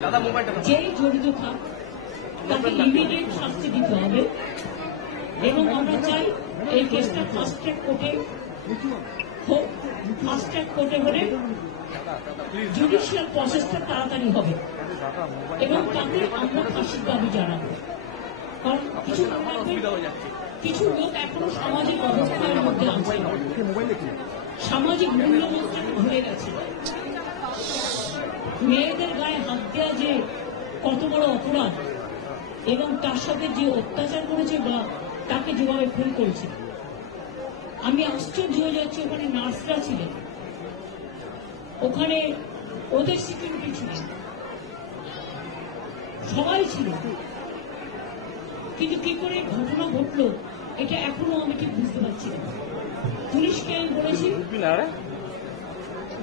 যেই জড়িত থাক তাকে ইমিডিয়েট শাস্তি দিতে হবে এবং আমরা চাই এই কেসটা ফাস্ট ট্র্যাক কোর্টে হোক। ফাস্ট ট্র্যাক কোর্টে হলে জুডিশিয়াল প্রসেসটা তাড়াতাড়ি হবে এবং তাতে আমরা ফাঁসির দাবি জানাবো। কারণ কিছু লোক এখনো সামাজিক অবস্থার মধ্যে আছে, সামাজিক মূল্যবোধটাকে ভুলে গেছে। মেয়েদের গায়ে হাত দেওয়া যে কত বড় অপরাধ এবং তার সাথে যে অত্যাচার করেছে বা তাকে যেভাবে খুন করেছে, আমি আশ্চর্য হয়ে যাচ্ছি। ওখানে নার্সরা ছিলেন, ওখানে ওদের সিকিউরিটি ছিলেন, সবাই ছিল, কিন্তু কি করে ঘটনা ঘটলো এটা এখনো আমি ঠিক বুঝতে পারছি না। পুলিশকে আমি বলেছি,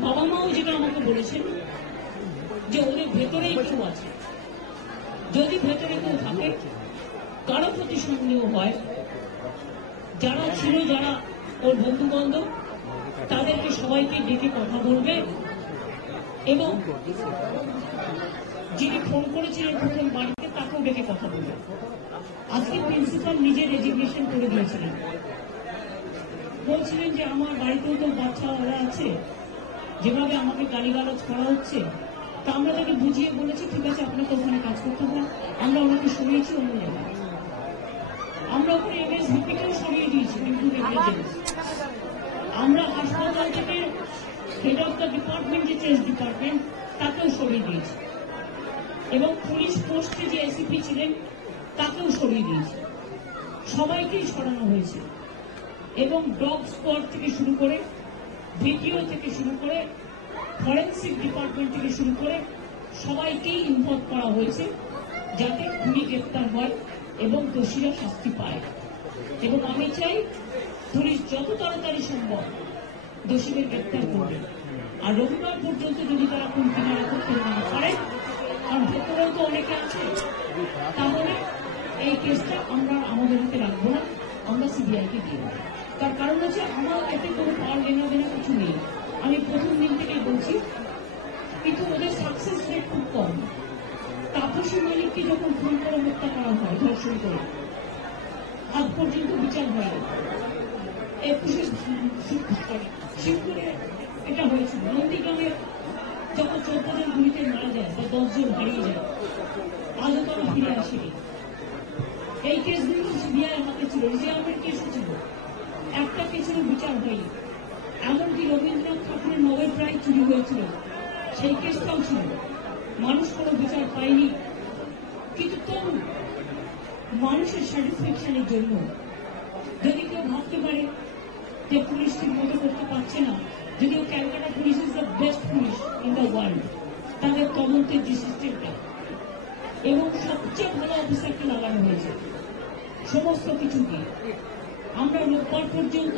বাবা মাও যেটা আমাকে বলেছেন যে ওদের ভেতরেই কেউ আছে, যদি ভেতরে কেউ থাকে কারো প্রতি সন্দেহ হয়, যারা ছিল, যারা ওর বন্ধু বান্ধব, তাদেরকে সবাইকে ডেকে কথা বলবে এবং যিনি ফোন করেছিলেন প্রথম বাড়িতে তাকেও ডেকে কথা বলবে। আজকে প্রিন্সিপাল নিজে রেজিগনেশন করে দিয়েছিলেন, বলছিলেন যে আমার বাড়িতেও তো বাচ্চারা আছে, যেভাবে আমাকে গালিগালাজ করা হচ্ছে, তা আমরা তাকে বুঝিয়ে বলেছি ঠিক আছে আপনাকে ওখানে কাজ করতে হবে। আমরা ওনাকে সরিয়েছি অন্য জায়গায়, আমরা ওখানে এমএসভিপিকেও সরিয়ে দিয়েছি, কিন্তু আমরা হাসপাতাল থেকে হেড অফ দ্য ডিপার্টমেন্ট যে চেস ডিপার্টমেন্ট তাকেও সরিয়ে দিয়েছি এবং পুলিশ পোস্টে যে এসিপি ছিলেন তাকেও সরিয়ে দিয়েছি। সবাইকেই সরানো হয়েছে এবং ডগ স্কোয়াড থেকে শুরু করে, ভিডিও থেকে শুরু করে, ফরেন্সিক ডিপার্টমেন্ট থেকে শুরু করে সবাইকেই ইনভলভ করা হয়েছে যাতে খুনি গ্রেপ্তার হয় এবং দোষীরা শাস্তি পায়। এবং আমি চাই পুলিশ যত তাড়াতাড়ি সম্ভব দোষীদের গ্রেপ্তার করবে। আর রবিবার পর্যন্ত যদি তারা কোন কিনারা করতে না পারে, কারণ ভেতরেও তো অনেকে আছে, তাহলে এই কেসটা আমরা আমাদের হাতে রাখবো না, আমরা সিবিআইকে দিয়ে দেবো। তার কারণ হচ্ছে আমার এতে কোনো পাওয়ার লেনা দেনা কিছু নেই, আমি প্রথম দিন থেকেই বলছি, কিন্তু ওদের সাকসেস রেট খুব কম। তাপসী মালিককে যখন খুন করে হত্যা করা হয়, ধর্ষণ করে, আজ পর্যন্ত বিচার হয়নি। 21 শিবপুরে এটা হয়েছিল, নন্দীগ্রামে যখন 14 জন গুলিতে মারা যায় বা 10 জন হারিয়ে যায়, আজও তারা ফিরে আসেনি। এই কেসগুলো সিবিআই হাতে ছিল, রিজার্ভের কেসও ছিল, একটা কেসেরও বিচার হয়নি। এমনকি রবীন্দ্রনাথ ঠাকুরের নোবেল প্রাইজ চুরি হয়েছিল, সেই কেসটাও ছিল, মানুষ কোনো বিচার পায়নি। কিন্তু তবু মানুষের স্যাটিসফ্যাকশনের জন্য যদি কেউ ভাবতে পারে যে পুলিশ ঠিক মতো করতে পারছে না, যদিও Calcutta police is the best police in the world, তাদের তদন্তের যে সিস্টেমটা এবং সবচেয়ে ভালো অফিসারকে লাগানো হয়েছে সমস্ত কিছুকে, আমরা রোববার পর্যন্ত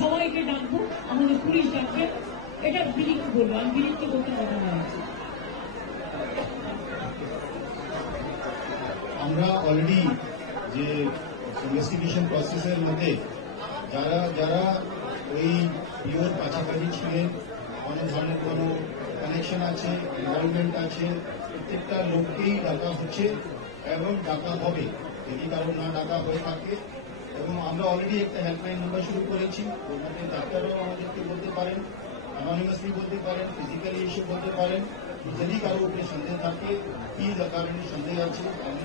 সবাইকে ডাকবো, আমাদের পুলিশ ডাকবে, এটা বিলিকে বলবো, আমি বিলিকে করতে কথা বলছি। আমরা অলরেডি যে ইনভেস্টিগেশন প্রসেসের মধ্যে যারা যারা ওই পিওর কাছাকাছি ছিলেন, কোনো ধরনের কোনো কানেকশন আছে, ইনভলভমেন্ট আছে, প্রত্যেকটা লোককেই ডাকা হচ্ছে এবং ডাকা হবে যদি কারো না ডাকা হয়ে থাকে। এবং আমরা অলরেডি একটা হেল্পলাইন নাম্বার শুরু করেছি, ওর মধ্যে ডাক্তাররাও আমাদেরকে বলতে পারেন, অ্যানোনিমাসলি বলতে পারেন, ফিজিক্যালি এসে বলতে পারেন। যদি কারো উপরে সন্দেহ থাকে, কি কারণে সন্দেহ আছে, আমি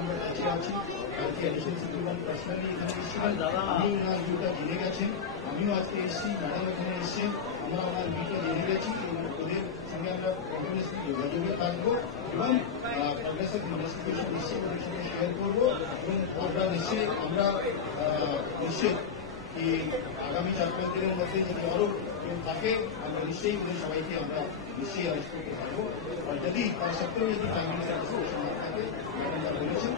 আমরা কাছে আছি। কালকে অ্যাডিশনাল সুপ্রিমটেন্ডেন্ট পার্সোনালি এখানে এসেছিলেন, আমি ওনার ভিউটা জেনে গেছেন, আমিও আজকে এসেছি, ম্যাডাম এখানে এসেছেন, আমরা ওনার ভিউটা জেনে গেছি। ওদের সঙ্গে আমরা কন্টিনিউসলি যোগাযোগে থাকবো এবং প্রগ্রেস অফ ইনভেস্টিগেশন নিশ্চয়ই ওদের সঙ্গে শেয়ার করবো এবং আমরা নিশ্চয়ই কি আগামী 4-5 দিনের মধ্যে যদি আরো কেউ থাকে, আমরা নিশ্চয়ই ওদের সবাইকে আমরা নিশ্চয়ই অ্যারেস্ট করতে পারবো। আর যদি তার সত্ত্বেও যদি ফ্যামিলি স্যাটিসফ্যাকশন না থাকে, ম্যাডাম যা বলেছেন